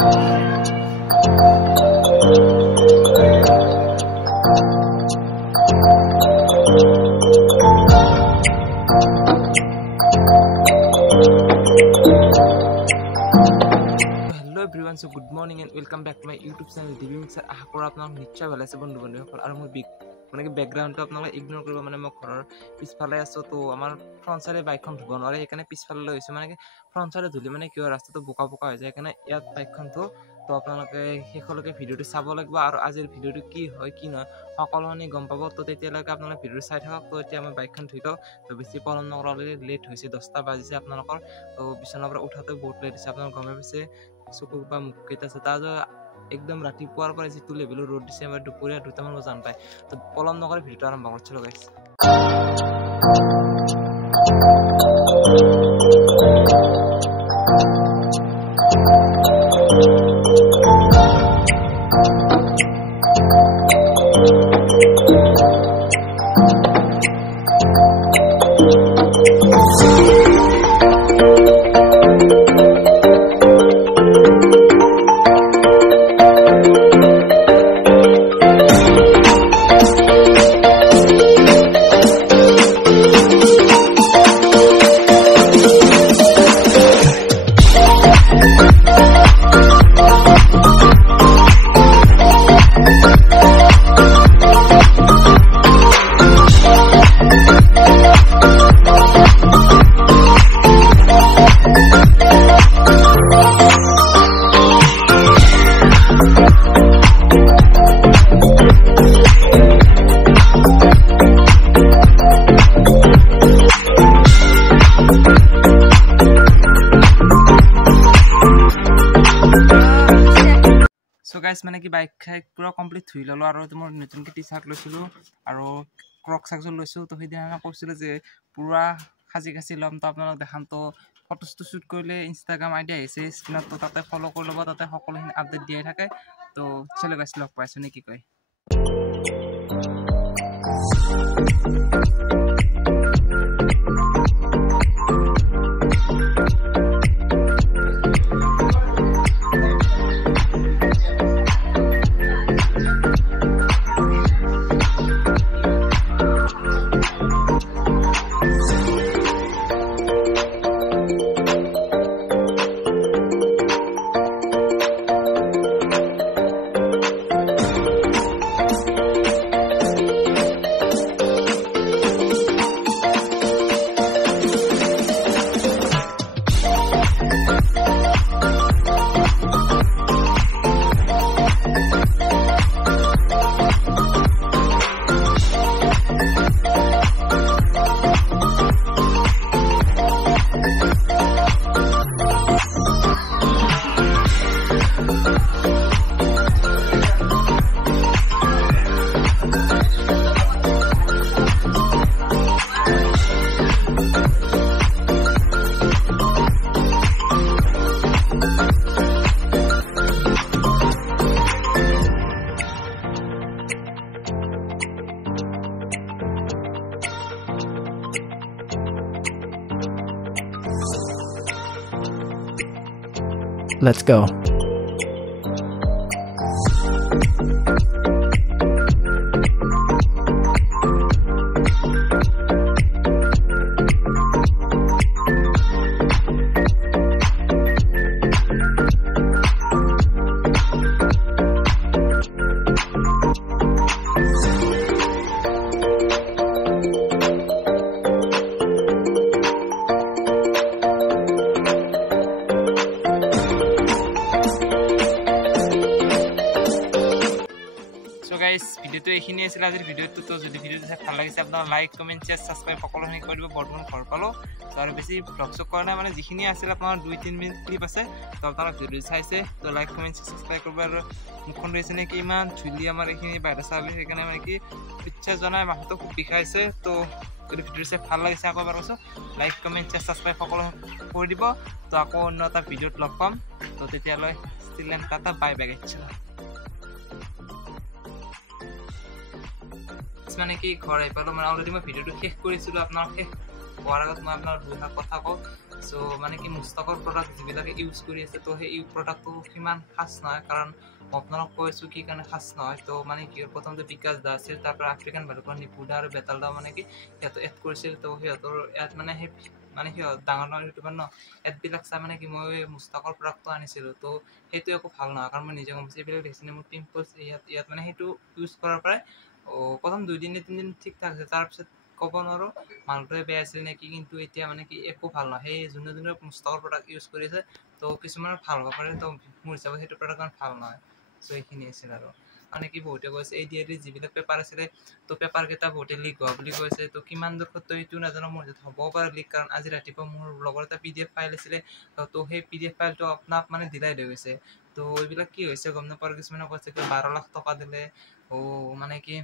everyone, so good morning and welcome back to my YouTube channel DB Mixer. আশা কৰো আপোনালোক নিশ্চয় ভালে আছে বন্ধু বান্ধৱীসকল আৰু মোৰ মানে কি বেকগ্ৰাউণ্ডটো আপোনালোকে ইগনোৰ কৰিব মানে মই ঘৰৰ পিছফালে আছো তো আমাৰ ফ্ৰণ্ট সাইডে বাইকখন ধুব নোৱাৰে সেইকাৰণে পিছফালে লৈ গৈছো মানে কি ফ্ৰণ্ট সাইডে ধুলি মানে কিয় ৰাস্তাটো বোকা বোকা হৈ যায় সেইকাৰণে ইয়াত বাইকখন তো আপোনালোকে শেষলৈকে ভিডিঅ'টো চাব লাগিব আৰু আজিৰ ভিডিঅ'টো কি হয় কি নহয় সকলোখিনি গম পাব তো তেতিয়ালৈকে আপোনালোকে ভিডিঅ'টো চাই থাকক তো এতিয়া মই বাইকখন ধুই লওঁ তো বেছি পলম নকৰালৈকে লেট হৈছে 10টা বাজিছে আপোনালোকৰ তো বিছনাৰ পৰা উঠাতে বহুত লেট হৈছে আপোনালোকে গম পাইছে চকুৰ পৰা মুখ কেইটা আছে তাৰ একদম ৰাতিপুৱাৰ পৰা যিটো লেভেলৰ ৰ'দ দিছে আমাৰ দুপৰীয়া 2টামান বজাত পায় তো পলম নকৰি ভিডিঅ'টো আৰম্ভ কৰিছিলোঁ গাইছ So guys মানে কি বাইক খাই পুৰা কমপ্লিট ধুই ললো আৰু মই নতুনকৈ টি-শাৰ্ট লৈছিলো আৰু ক্ৰক্স একযোৰ লৈছো তো সেইদিনা কৈছিলো যে পুৰা সাজি কাচি ল'ম তো আপোনালোক দেখাম তো ফটোটো শ্বুট কৰিলে ইনষ্টাগ্ৰাম আইডি আহিছে স্ক্ৰীনত তো তাতে ফলো কৰি ল'ব তাতে সকলোখিনি আপডেট দিয়াই থাকে তো চলো গাইছ লগ পাইছো নে কি কয় Let's go. ভিডিওটো এইখিনি আছিল আজিৰ ভিডিওটো তো যদি ভিডিওটো চাই ভাল লাগিছে আপোনাৰ লাইক কমেন্ট শেয়াৰ সাবস্ক্ৰাইব সকলোখিনি কৰিব বৰ্তমান ঘৰ পালো তো আৰু বেছি ব্লগ চক কৰা নাই মানে যিখিনি আছিল আপোনাৰ 2-3 মিনিট ক্লিপ আছে তো আপোনালোক ভিডিও চাইছে তো লাইক কমেন্ট সাবস্ক্ৰাইব কৰিব আৰু মুখখন ৰৈছে নে কি ইমান ঝুলি আমাৰ এইখিনি বাইৰে চাবি সেইকাৰণে মানে কি ইচ্ছা জনাই মাথাটো খুব বিষাইছে তো যদি ভিডিও চাই ভাল লাগিছে আকৌ এবাৰ কৈছো লাইক কমেন্ট শেয়াৰ সাবস্ক্ৰাইব সকলো কৰি দিব তো আকৌ অন্য এটা ভিডিওত লগ পাম তো তেতিয়ালৈ still and tata bye bye guys মানে কি ঘৰ আহি পালো মানে অলৰেডি মই ভিডিওটো শেষ কৰিছিলো আপোনাৰ শেষ হোৱাৰ আগত মই আপোনাৰ দুটা কথা কওঁ সো মানে কি মুস্তাকৰ প্ৰডাক্ট যিবিলাকে ইউজ কৰি আছে তো সেই প্ৰডাক্টটো সিমান খাচ নহয় কাৰণ আপোনালোক কৈছোঁ কি কাৰণে খাচ নহয় তো মানে কি প্ৰথমতে বিকাশ দা আছিল তাৰপৰা আফ্ৰিকান ভালুকৰ নিপুদা আৰু বেতাল দা মানে কি সিহঁতে এড কৰিছিল তো সিহঁতৰ ইয়াত মানে সেই মানে সিহঁত ডাঙৰ ডাঙৰ ইউটিউবাৰ ন এডবিলাক চাই মানে কি মই মুস্তাকৰ প্ৰডাক্টটো আনিছিলোঁ তো সেইটো একো ভাল নহয় কাৰণ মই নিজে গম পাইছোঁ এইবিলাক দেখিছিলে মোৰ পিম্পলছ ইয়াত মানে সেইটো ইউজ কৰাৰ পৰাই প্ৰথম 2 দিন 3 দিন ঠিক ঠাক আছে তাৰপিছত ক'ব নোৱাৰোঁ মালটোৱে বেয়া আছিল নেকি কিন্তু এতিয়া মানে কি একো ভাল নহয় সেই যোনে যোনে মুস্তাকৰ প্ৰডাক্ট ইউজ কৰিছে তো কিছুমানৰ ভাল হ'ব পাৰে তো মোৰ হিচাপত সেইটো প্ৰডাক্ট ভাল নহয় চ' এইখিনি আছিল আৰু মানে কি বহুতে কৈছে এই ডি যিবিলাক পেপাৰ আছিলে তো পেপাৰকেইটা বহুতে লিক হোৱা বুলি কৈছে তো কিমান দূৰ সত্য এইটো নাজানো মোৰ হ'বও পাৰে লিক কাৰণ আজি ৰাতিপুৱা মোৰ লগৰ এটা PDF ফাইল আছিলে তো সেই PDF ফাইলটো আপোনাক মানে ডিলাইট হৈ গৈছে তো এইবিলাক কি হৈছে গম নাপাওঁ কিছুমানে কৈছে কি 12 লাখ টকা দিলে মানে কি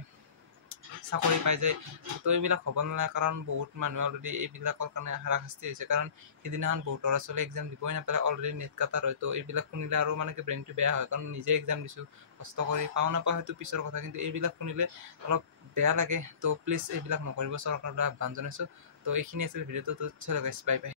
চাকৰি পাই যায় তো এইবিলাক হ'ব নালাগে কাৰণ বহুত মানুহে অলৰেডি এইবিলাকৰ কাৰণে হাৰাশাস্তি হৈছে কাৰণ সিদিনাখন বহুত ল'ৰা ছোৱালী এক্সাম দিবই নাপালে অলৰেডি নেট কাটাৰ হয় তো এইবিলাক শুনিলে আৰু মানে কি ব্ৰেইনটো বেয়া হয় কাৰণ নিজে এক্সাম দিছোঁ কষ্ট কৰি পাওঁ নাপাওঁ সেইটো পিছৰ কথা কিন্তু এইবিলাক শুনিলে অলপ বেয়া লাগে তো প্লিজ এইবিলাক নকৰিব চৰকাৰলৈ আহ্বান জনাইছোঁ তো এইখিনি আছিল ভিডিঅ'টো তো চলো গাইছ বাই বাই